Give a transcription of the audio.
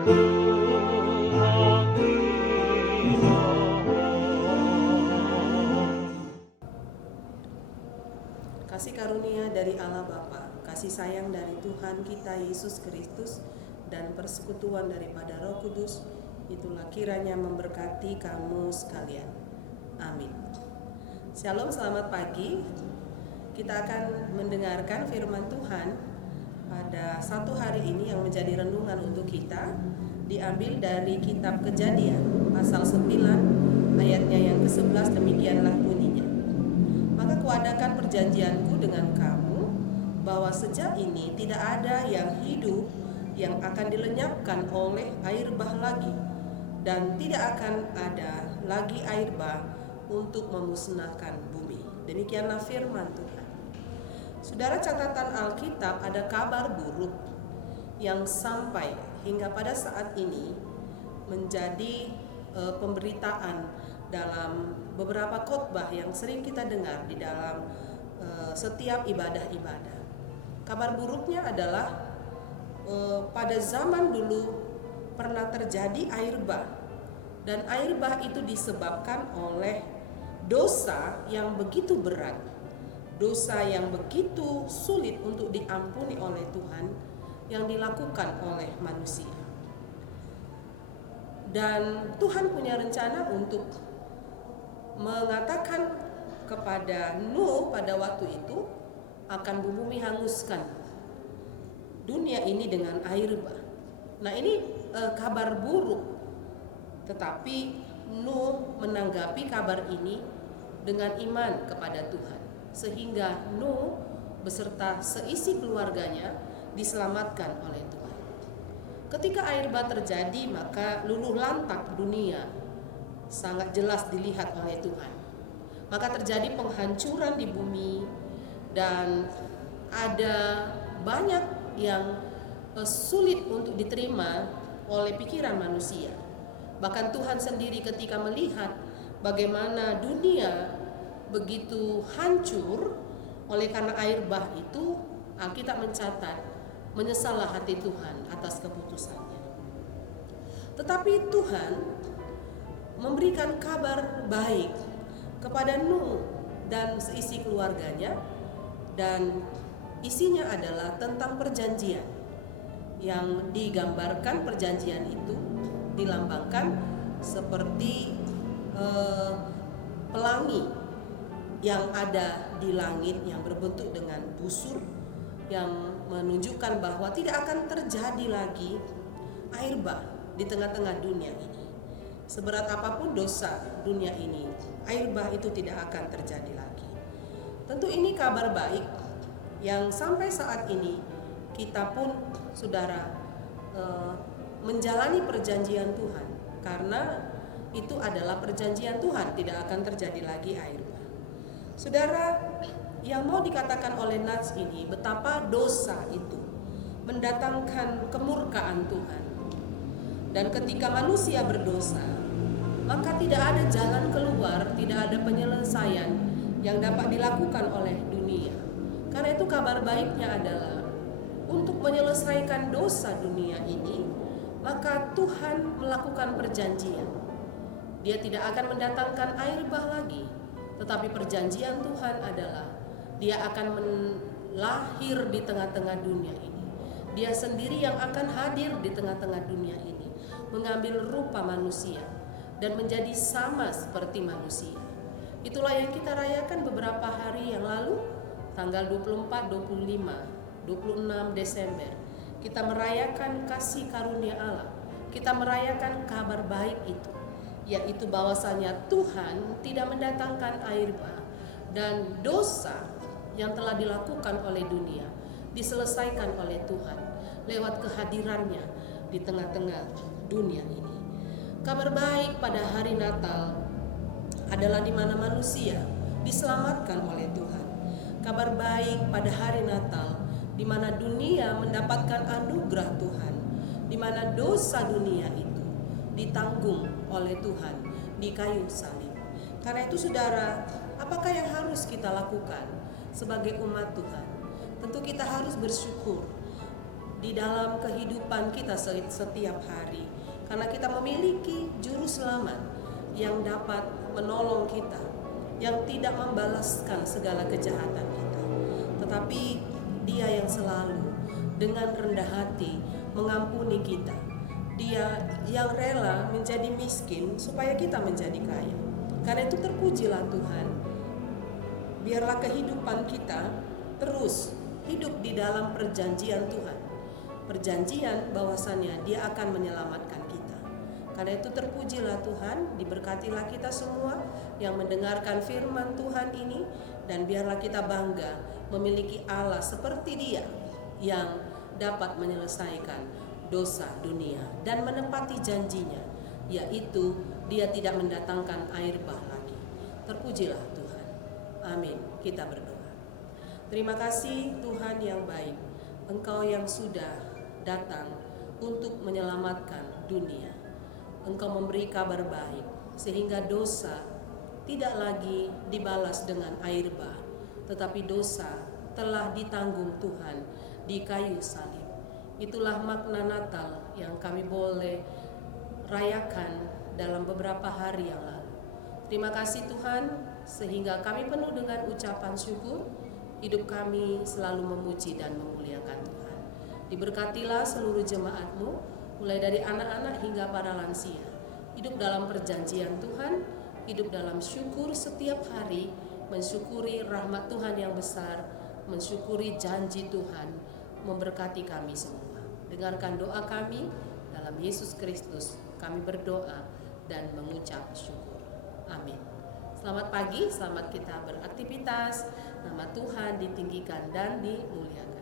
Kasih karunia dari Allah Bapa, kasih sayang dari Tuhan kita Yesus Kristus, dan persekutuan daripada Roh Kudus, itulah kiranya memberkati kamu sekalian. Amin. Shalom, selamat pagi. Kita akan mendengarkan firman Tuhan pada satu hari ini yang menjadi renungan untuk kita, diambil dari kitab Kejadian pasal 9 ayatnya yang ke-11. Demikianlah bunyinya. Maka kuadakan perjanjianku dengan kamu, bahwa sejak ini tidak ada yang hidup yang akan dilenyapkan oleh air bah lagi, dan tidak akan ada lagi air bah untuk memusnahkan bumi. Demikianlah firman Tuhan. Saudara, catatan Alkitab, ada kabar buruk yang sampai hingga pada saat ini menjadi pemberitaan dalam beberapa khotbah yang sering kita dengar di dalam setiap ibadah-ibadah. Kabar buruknya adalah pada zaman dulu pernah terjadi air bah, dan air bah itu disebabkan oleh dosa yang begitu berat, dosa yang begitu sulit untuk diampuni oleh Tuhan yang dilakukan oleh manusia. Dan Tuhan punya rencana untuk mengatakan kepada Nuh pada waktu itu akan bumi hanguskan dunia ini dengan air bah. Nah, ini kabar buruk, tetapi Nuh menanggapi kabar ini dengan iman kepada Tuhan, sehingga Nuh beserta seisi keluarganya diselamatkan oleh Tuhan. Ketika air bah terjadi, maka luluh lantak dunia sangat jelas dilihat oleh Tuhan. Maka terjadi penghancuran di bumi, dan ada banyak yang sulit untuk diterima oleh pikiran manusia. Bahkan Tuhan sendiri ketika melihat bagaimana dunia begitu hancur oleh karena air bah itu, Alkitab mencatat menyesallah hati Tuhan atas keputusannya. Tetapi Tuhan memberikan kabar baik kepada Nuh dan seisi keluarganya, dan isinya adalah tentang perjanjian yang digambarkan. Perjanjian itu dilambangkan seperti pelangi yang ada di langit yang berbentuk dengan busur, yang menunjukkan bahwa tidak akan terjadi lagi air bah di tengah-tengah dunia ini. Seberat apapun dosa dunia ini, air bah itu tidak akan terjadi lagi. Tentu ini kabar baik yang sampai saat ini kita pun, saudara, menjalani perjanjian Tuhan, karena itu adalah perjanjian Tuhan, tidak akan terjadi lagi air bah. Saudara, yang mau dikatakan oleh Nats ini, betapa dosa itu mendatangkan kemurkaan Tuhan. Dan ketika manusia berdosa, maka tidak ada jalan keluar, tidak ada penyelesaian yang dapat dilakukan oleh dunia. Karena itu kabar baiknya adalah untuk menyelesaikan dosa dunia ini, maka Tuhan melakukan perjanjian. Dia tidak akan mendatangkan air bah lagi, tetapi perjanjian Tuhan adalah Dia akan lahir di tengah-tengah dunia ini. Dia sendiri yang akan hadir di tengah-tengah dunia ini, mengambil rupa manusia dan menjadi sama seperti manusia. Itulah yang kita rayakan beberapa hari yang lalu, tanggal 24, 25, 26 Desember. Kita merayakan kasih karunia Allah. Kita merayakan kabar baik itu, yaitu bahwasanya Tuhan tidak mendatangkan air bah, dan dosa yang telah dilakukan oleh dunia diselesaikan oleh Tuhan lewat kehadirannya di tengah-tengah dunia ini. Kabar baik pada hari Natal adalah di mana manusia diselamatkan oleh Tuhan. Kabar baik pada hari Natal di mana dunia mendapatkan anugerah Tuhan, di mana dosa dunia itu ditanggung oleh Tuhan di kayu salib. Karena itu, saudara, apakah yang harus kita lakukan sebagai umat Tuhan? Tentu kita harus bersyukur di dalam kehidupan kita setiap hari. Karena kita memiliki juru selamat yang dapat menolong kita, yang tidak membalaskan segala kejahatan kita, tetapi Dia yang selalu dengan rendah hati mengampuni kita. Dia yang rela menjadi miskin supaya kita menjadi kaya. Karena itu terpujilah Tuhan. Biarlah kehidupan kita terus hidup di dalam perjanjian Tuhan. Perjanjian bahwasannya Dia akan menyelamatkan kita. Karena itu terpujilah Tuhan, diberkatilah kita semua yang mendengarkan firman Tuhan ini, dan biarlah kita bangga memiliki Allah seperti Dia yang dapat menyelesaikan dosa dunia dan menepati janjinya, yaitu Dia tidak mendatangkan air bah lagi. Terpujilah Tuhan. Amin. Kita berdoa. Terima kasih Tuhan yang baik, Engkau yang sudah datang untuk menyelamatkan dunia. Engkau memberi kabar baik sehingga dosa tidak lagi dibalas dengan air bah, tetapi dosa telah ditanggung Tuhan di kayu salib. Itulah makna Natal yang kami boleh rayakan dalam beberapa hari yang lalu. Terima kasih Tuhan, sehingga kami penuh dengan ucapan syukur. Hidup kami selalu memuji dan memuliakan Tuhan. Diberkatilah seluruh jemaat-Mu, mulai dari anak-anak hingga para lansia. Hidup dalam perjanjian Tuhan, hidup dalam syukur setiap hari, mensyukuri rahmat Tuhan yang besar, mensyukuri janji Tuhan, memberkati kami semua. Dengarkan doa kami, dalam Yesus Kristus kami berdoa dan mengucap syukur. Amin. Selamat pagi, selamat kita beraktivitas. Nama Tuhan ditinggikan dan dimuliakan.